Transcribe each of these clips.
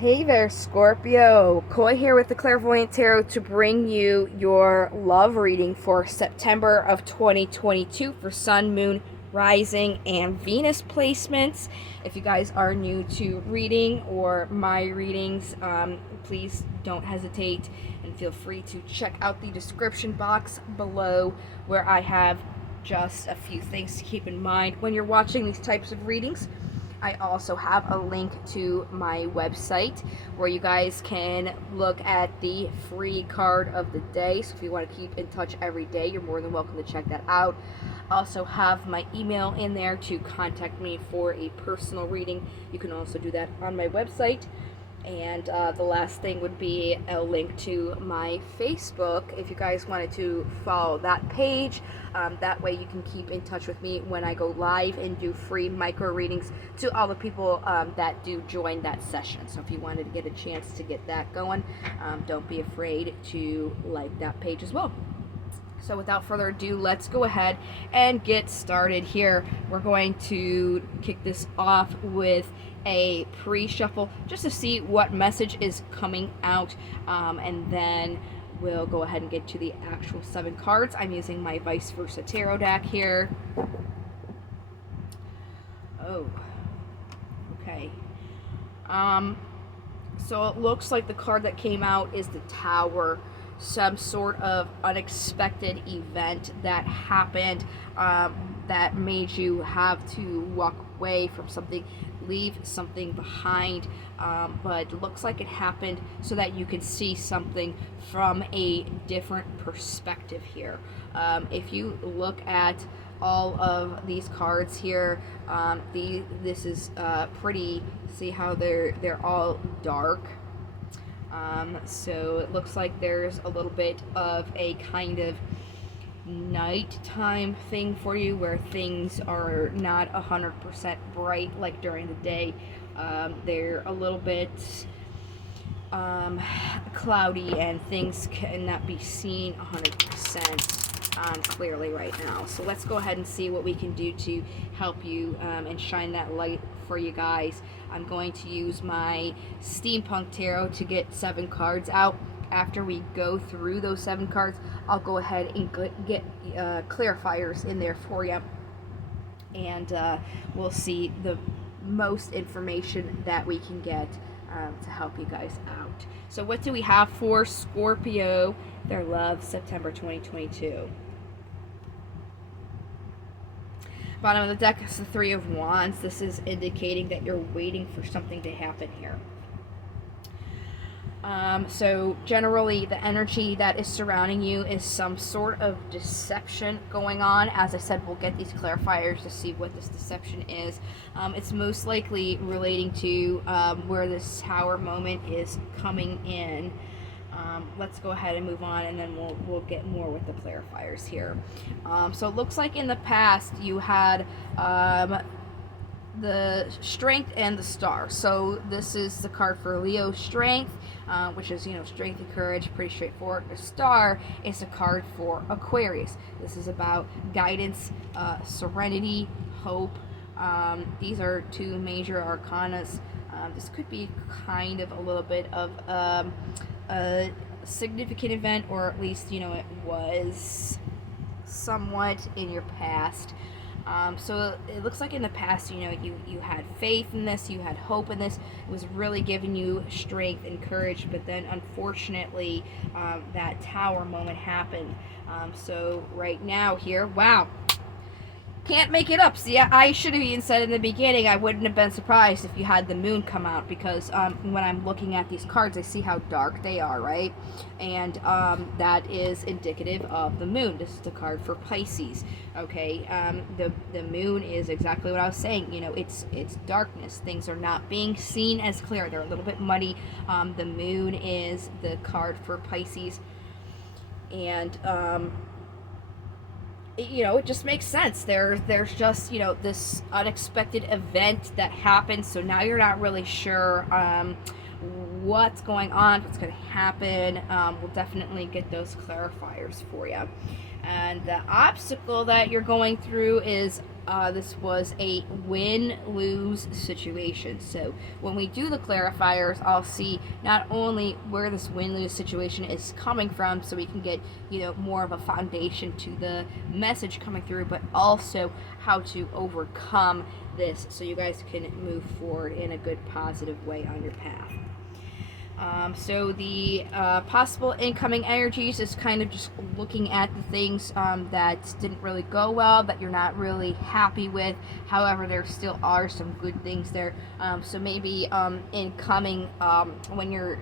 Hey there, Scorpio. Koi here with the Clairvoyant Tarot to bring you your love reading for September of 2022 for Sun, Moon, Rising, and Venus placements. If you guys are new to reading or my readings, please don't hesitate and feel free to check out the description box below where I have just a few things to keep in mind when you're watching these types of readings. I also have a link to my website where you guys can look at the free card of the day. So if you want to keep in touch every day, you're more than welcome to check that out. I also have my email in there to contact me for a personal reading. You can also do that on my website. And the last thing would be a link to my Facebook if you guys wanted to follow that page. That way you can keep in touch with me when I go live and do free micro readings to all the people that do join that session. So if you wanted to get a chance to get that going, don't be afraid to like that page as well. So without further ado, let's go ahead and get started here. We're going to kick this off with a pre-shuffle just to see what message is coming out, and then we'll go ahead and get to the actual 7 cards. I'm using my vice versa tarot deck here. Oh, okay. So it looks like the card that came out is the Tower. Some sort of unexpected event that happened, that made you have to walk away from something, leave something behind, but it looks like it happened so that you can see something from a different perspective here. If you look at all of these cards here, this is pretty, see how they're all dark. So it looks like there's a little bit of a kind of nighttime thing for you where things are not 100% bright like during the day. They're a little bit cloudy and things cannot be seen 100% clearly right now. So let's go ahead and see what we can do to help you and shine that light for you guys. I'm going to use my Steampunk Tarot to get 7 cards out. After we go through those 7 cards, I'll go ahead and get clarifiers in there for you, and we'll see the most information that we can get to help you guys out. So what do we have for Scorpio, their love, September 2022? Bottom of the deck is the 3 of Wands. This is indicating that you're waiting for something to happen here. So generally the energy that is surrounding you is some sort of deception going on. As I said, we'll get these clarifiers to see what this deception is. It's most likely relating to where this Tower moment is coming in. Let's go ahead and move on, and then we'll get more with the clarifiers here. So it looks like in the past you had the Strength and the Star. So this is the card for Leo, Strength, which is, strength and courage, pretty straightforward. The Star is a card for Aquarius. This is about guidance, serenity, hope. These are 2 major arcanas. This could be kind of a little bit of a significant event, or at least, it was somewhat in your past. So it looks like in the past, you had faith in this, you had hope in this. It was really giving you strength and courage, but then unfortunately, that Tower moment happened. So right now here, wow. Can't make it up. See, I should have even said in the beginning, I wouldn't have been surprised if you had the moon come out, because when I'm looking at these cards, I see how dark they are, right? And that is indicative of the moon. This is the card for Pisces, okay? The moon is exactly what I was saying. It's darkness. Things are not being seen as clear. They're a little bit muddy. The moon is the card for Pisces, and it just makes sense. There's just, this unexpected event that happens, so now you're not really sure what's going on, what's going to happen. We'll definitely get those clarifiers for you. And the obstacle that you're going through is this was a win-lose situation. So when we do the clarifiers, I'll see not only where this win-lose situation is coming from, so we can get, more of a foundation to the message coming through, but also how to overcome this so you guys can move forward in a good, positive way on your path. So the possible incoming energies is kind of just looking at the things that didn't really go well, that you're not really happy with. However, there still are some good things there. So maybe incoming, when you're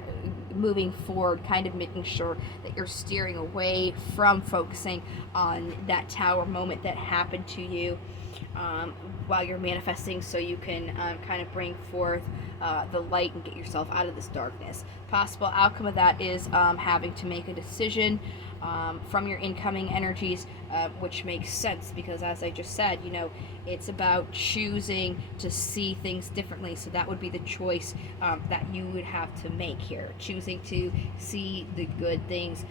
moving forward, kind of making sure that you're steering away from focusing on that tower moment that happened to you while you're manifesting, so you can kind of bring forth the light and get yourself out of this darkness. Possible outcome of that is having to make a decision from your incoming energies, which makes sense because, as I just said, it's about choosing to see things differently. So that would be the choice that you would have to make here, choosing to see the good things,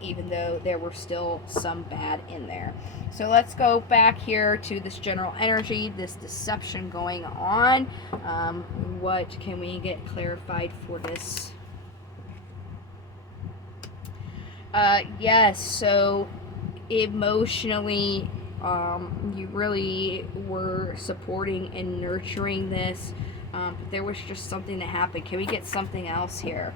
even though there were still some bad in there. So let's go back here to this general energy, this deception going on. What can we get clarified for this? Yes, so emotionally, you really were supporting and nurturing this, but there was just something that happened. Can we get something else here?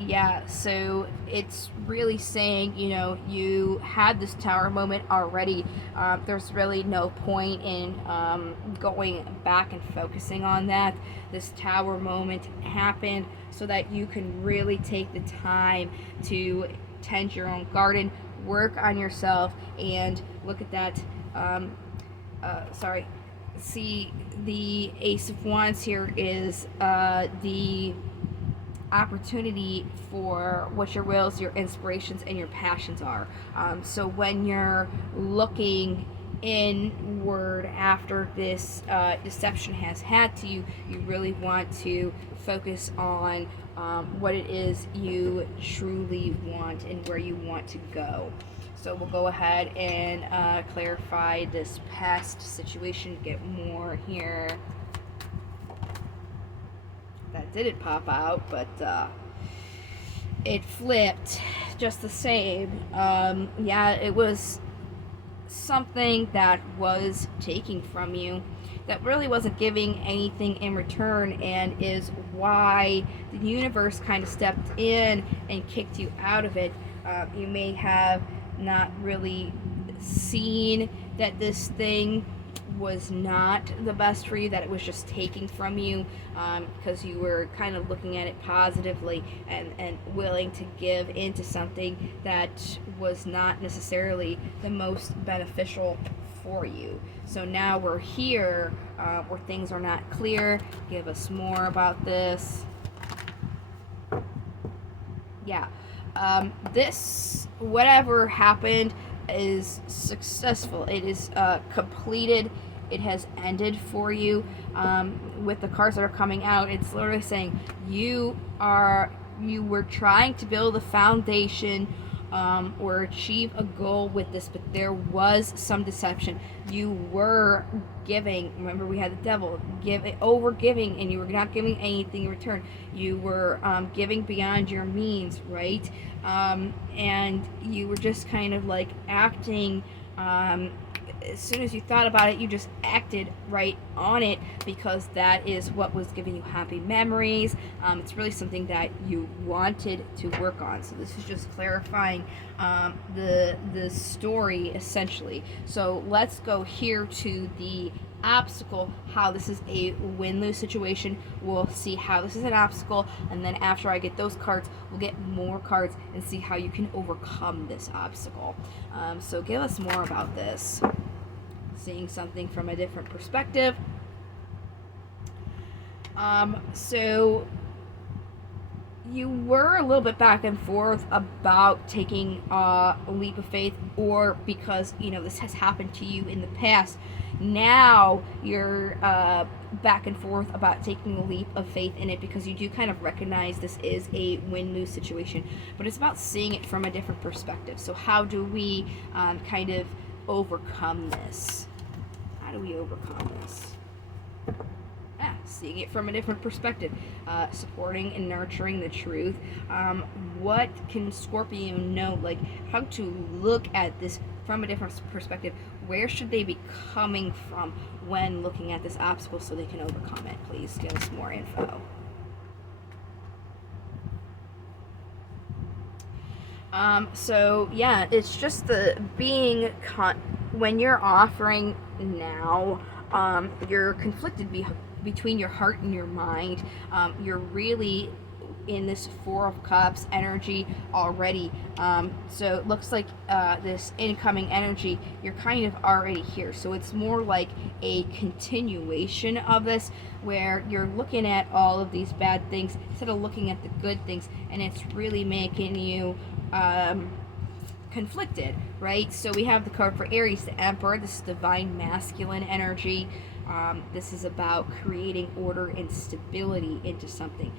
Yeah, so it's really saying, you had this tower moment already. There's really no point in going back and focusing on that. This tower moment happened so that you can really take the time to tend your own garden, work on yourself, and look at that. See, the Ace of Wands here is the opportunity for what your wills, your inspirations, and your passions are. So when you're looking inward after this deception has had to you, you really want to focus on what it is you truly want and where you want to go. So we'll go ahead and clarify this past situation, get more here. That didn't pop out, but it flipped just the same. Yeah, it was something that was taking from you, that really wasn't giving anything in return, and is why the universe kind of stepped in and kicked you out of it. You may have not really seen that this thing was not the best for you, that it was just taking from you, because you were kind of looking at it positively and willing to give into something that was not necessarily the most beneficial for you. So now we're here where things are not clear. Give us more about this. Yeah. This, whatever happened, is successful. It is completed. It has ended for you. With the cards that are coming out, it's literally saying you were trying to build a foundation or achieve a goal with this, but there was some deception. You were giving. Remember, we had the devil over giving, and you were not giving anything in return. You were giving beyond your means, right? And you were just kind of like acting. As soon as you thought about it, you just acted right on it, because that is what was giving you happy memories. It's really something that you wanted to work on. So this is just clarifying the story, essentially. So let's go here to the obstacle, how this is a win-lose situation. We'll see how this is an obstacle, and then after I get those cards, we'll get more cards and see how you can overcome this obstacle. So give us more about this. Seeing something from a different perspective. So you were a little bit back and forth about taking a leap of faith, or because this has happened to you in the past. Now you're back and forth about taking a leap of faith in it, because you do kind of recognize this is a win-lose situation, but it's about seeing it from a different perspective. So how do we kind of overcome this? I How do we overcome this? Seeing it from a different perspective, supporting and nurturing the truth. What can Scorpio know? Like, how to look at this from a different perspective. Where should they be coming from when looking at this obstacle so they can overcome it? Please give us more info. So yeah, it's just the being when you're offering now, you're conflicted between your heart and your mind. You're really in this Four of Cups energy already. So it looks like this incoming energy, you're kind of already here. So it's more like a continuation of this, where you're looking at all of these bad things instead of looking at the good things, and it's really making you conflicted, right? So we have the card for Aries, the Emperor. This is divine masculine energy. This is about creating order and stability into something.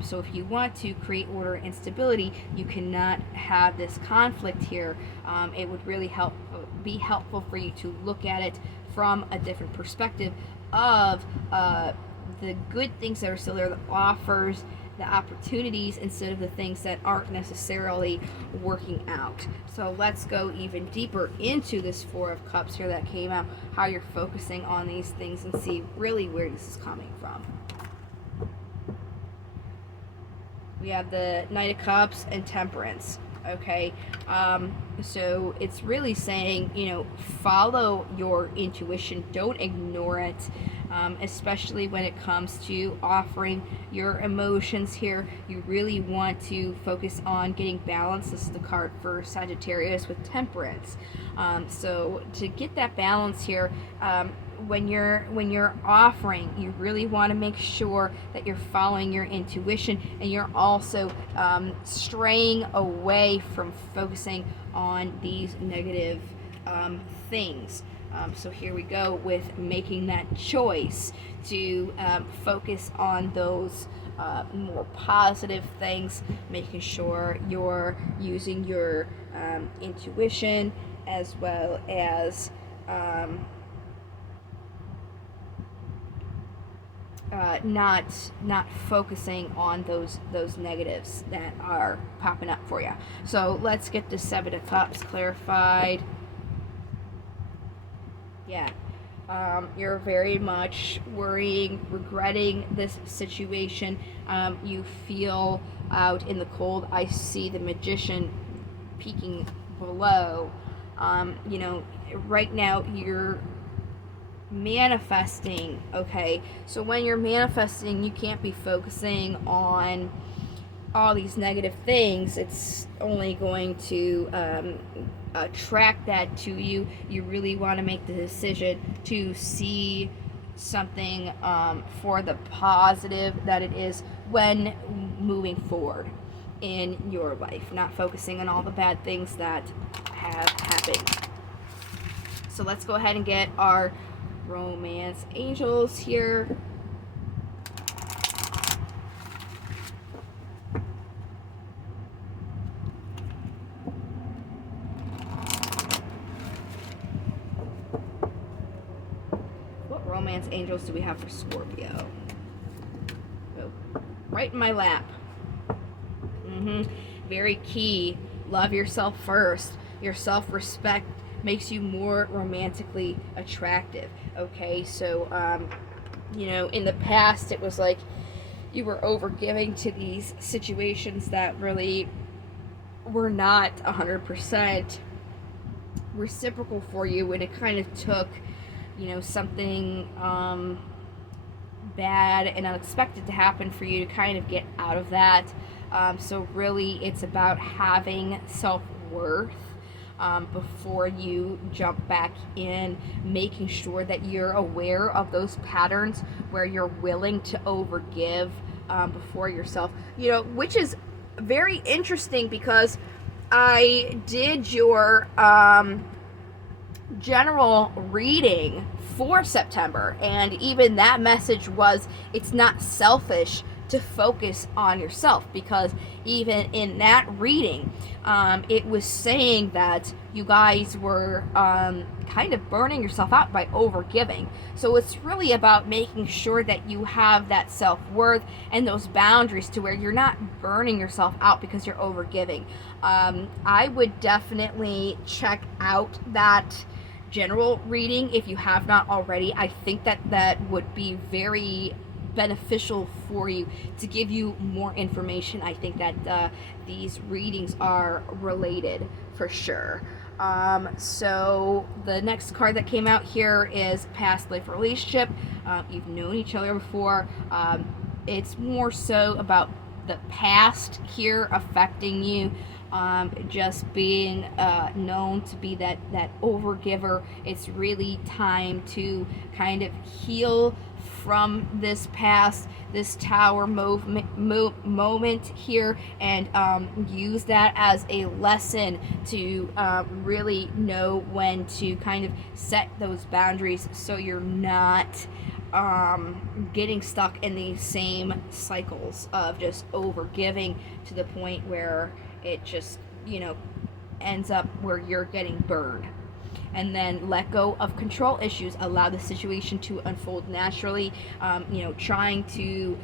So if you want to create order and stability, you cannot have this conflict here. It would really be helpful for you to look at it from a different perspective of the good things that are still there, the offers, the opportunities, instead of the things that aren't necessarily working out. So let's go even deeper into this Four of Cups here that came out, how you're focusing on these things, and see really where this is coming from. We have the Knight of Cups and Temperance. Okay, so it's really saying, follow your intuition, don't ignore it, especially when it comes to offering your emotions here. You really want to focus on getting balance. This is the card for Sagittarius with Temperance. So to get that balance here, when you're offering, you really want to make sure that you're following your intuition, and you're also straying away from focusing on these negative things. So here we go with making that choice to focus on those more positive things, making sure you're using your intuition, as well as not focusing on those negatives that are popping up for you. So let's get the Seven of Cups clarified. Yeah, you're very much worrying, regretting this situation. You feel out in the cold. I see the Magician peeking below. Right now you're manifesting. Okay, so when you're manifesting, you can't be focusing on all these negative things. It's only going to attract that to you. You really want to make the decision to see something for the positive that it is when moving forward in your life, not focusing on all the bad things that have happened. So let's go ahead and get our romance angels here. What romance angels do we have for Scorpio? Oh, right in my lap. Very key. Love yourself first. Your self-respect makes you more romantically attractive. Okay, so in the past it was like you were overgiving to these situations that really were not 100% reciprocal for you, and it kind of took something bad and unexpected to happen for you to kind of get out of that. So really it's about having self-worth before you jump back in, making sure that you're aware of those patterns where you're willing to overgive before yourself, which is very interesting, because I did your general reading for September, and even that message was, it's not selfish to focus on yourself, because even in that reading, it was saying that you guys were kind of burning yourself out by overgiving. So it's really about making sure that you have that self-worth and those boundaries to where you're not burning yourself out because you're overgiving. I would definitely check out that general reading if you have not already. I think that would be very beneficial for you to give you more information. I think that these readings are related for sure. So the next card that came out here is past life relationship. You've known each other before. It's more so about the past here affecting you. Just being known to be that overgiver. It's really time to kind of heal from this past, this tower moment here, and use that as a lesson to really know when to kind of set those boundaries so you're not getting stuck in these same cycles of just overgiving to the point where it just, ends up where you're getting burned. And then let go of control issues, allow the situation to unfold naturally. Trying to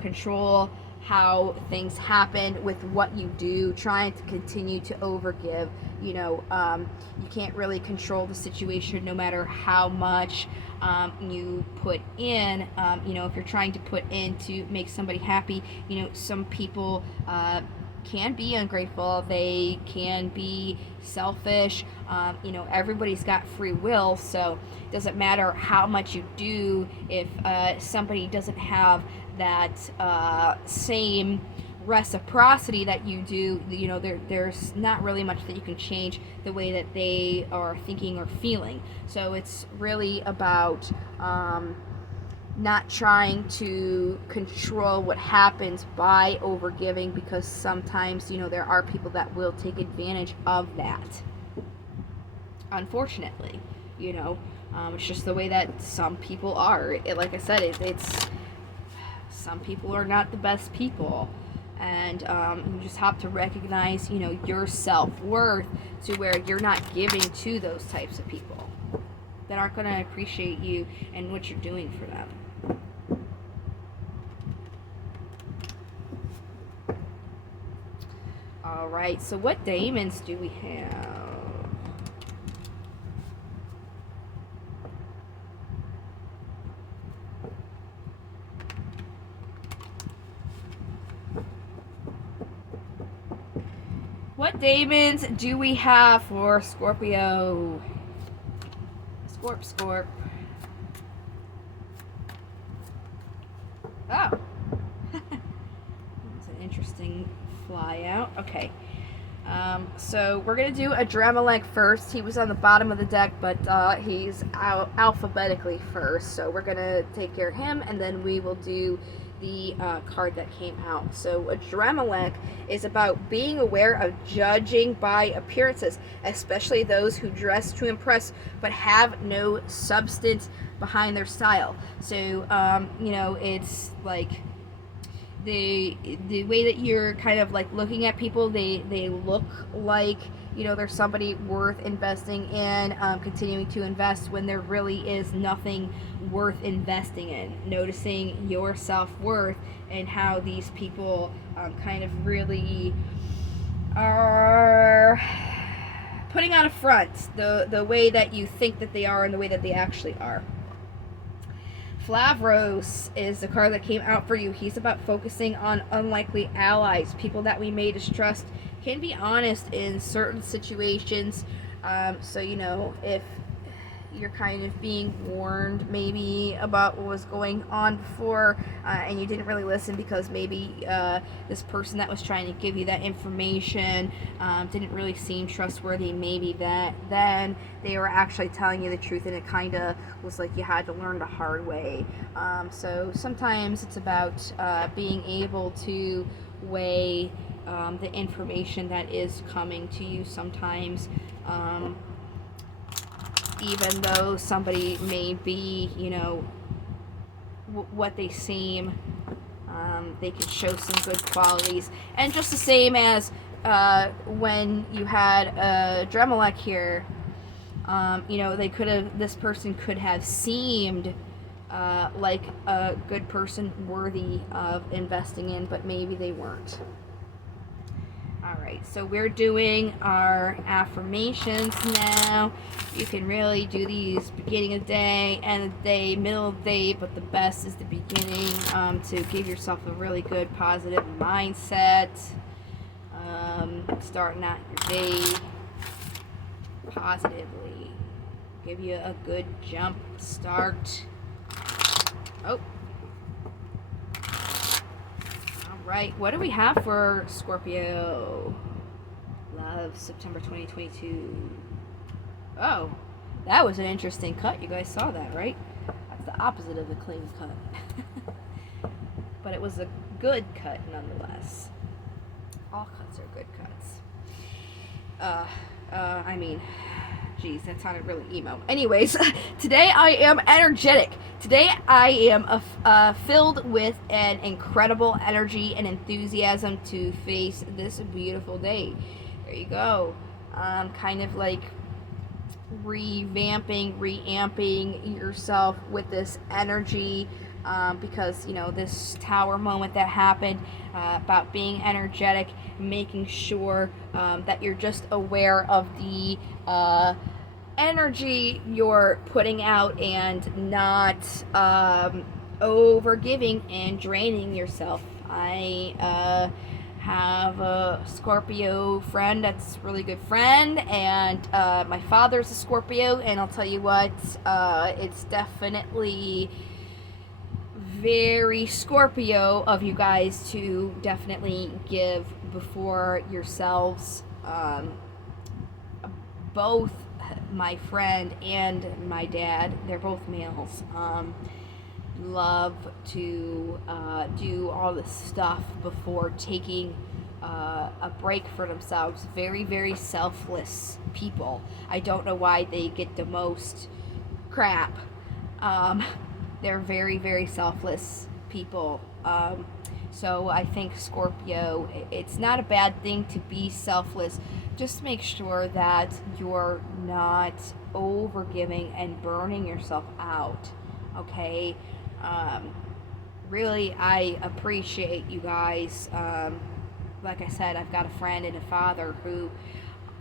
control how things happen with what you do, trying to continue to overgive. You can't really control the situation no matter how much you put in. If you're trying to put in to make somebody happy, some people can be ungrateful, they can be selfish. Everybody's got free will, so it doesn't matter how much you do if somebody doesn't have that same reciprocity that you do. There's not really much that you can change the way that they are thinking or feeling. So it's really about not trying to control what happens by overgiving, because sometimes there are people that will take advantage of that, unfortunately. It's just the way that some people are. Like I said, it's some people are not the best people, and you just have to recognize your self-worth to where you're not giving to those types of people that aren't going to appreciate you and what you're doing for them. Alright, so what daemons do we have? What daemons do we have for Scorpio? Scorp. Oh. That's an interesting fly out. Okay. So we're going to do Adremalek first. He was on the bottom of the deck, but he's alphabetically first. So we're going to take care of him, and then we will do the card that came out. So Adremalek is about being aware of judging by appearances, especially those who dress to impress but have no substance behind their style. So, it's like the way that you're kind of like looking at people, they look like there's somebody worth investing in, continuing to invest when there really is nothing worth investing in. Noticing your self-worth and how these people kind of really are putting on a front, the way that you think that they are and the way that they actually are. Flavros is the card that came out for you. He's about focusing on unlikely allies, people that we may distrust. Can be honest in certain situations. So, if you're kind of being warned maybe about what was going on before, and you didn't really listen because maybe this person that was trying to give you that information didn't really seem trustworthy, maybe that then they were actually telling you the truth and it kind of was like you had to learn the hard way. So sometimes it's about being able to weigh the information that is coming to you. Sometimes even though somebody may be, what they seem, They can show some good qualities. And just the same as when you had Dremelech here, this person could have seemed like a good person worthy of investing in, but maybe they weren't. Alright, so we're doing our affirmations now. You can really do these beginning of the day, end of the day, middle of the day, but the best is the beginning, to give yourself a really good positive mindset. Starting out your day positively. Give you a good jump start. Oh. Right, what do we have for Scorpio? Love, September 2022. Oh, that was an interesting cut. You guys saw that, right? That's the opposite of a clean cut. But it was a good cut nonetheless. All cuts are good cuts. Geez, that sounded really emo. Anyways, today I am energetic. Today I am filled with an incredible energy and enthusiasm to face this beautiful day. There you go. Kind of like revamping, reamping yourself with this energy, because this tower moment that happened, about being energetic, making sure that you're just aware of the energy you're putting out and not over giving and draining yourself. I have a Scorpio friend that's a really good friend, and my father's a Scorpio, and I'll tell you what, it's definitely very Scorpio of you guys to definitely give before yourselves. Both my friend and my dad, they're both males, love to do all this stuff before taking a break for themselves. Very, very selfless people. I don't know why they get the most crap. They're very, very selfless people. So I think Scorpio, it's not a bad thing to be selfless. Just make sure that you're not overgiving and burning yourself out, okay? Really, I appreciate you guys. Like I said, I've got a friend and a father who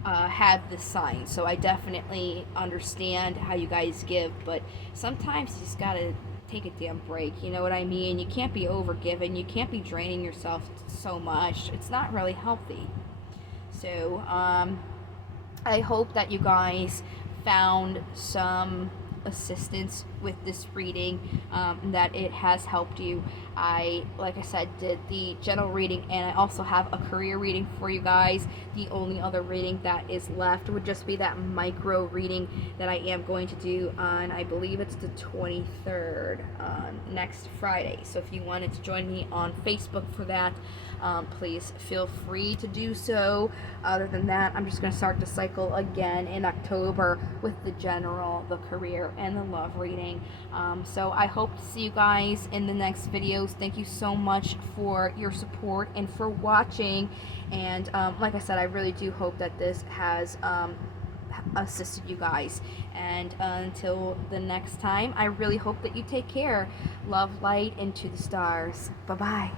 have this sign, so I definitely understand how you guys give, but sometimes you just gotta take a damn break, you know what I mean? You can't be overgiving, you can't be draining yourself so much. It's not really healthy. So I hope that you guys found some assistance with this reading, that it has helped you. Like I said, did the general reading, and I also have a career reading for you guys. The only other reading that is left would just be that micro reading that I am going to do on, I believe it's the 23rd, next Friday. So if you wanted to join me on Facebook for that, please feel free to do so. Other than that, I'm just going to start the cycle again in October with the general, the career, and the love reading. So I hope to see you guys in the next videos. Thank you so much for your support and for watching. And like I said, I really do hope that this has assisted you guys. And until the next time, I really hope that you take care. Love, light, into the stars. Bye-bye.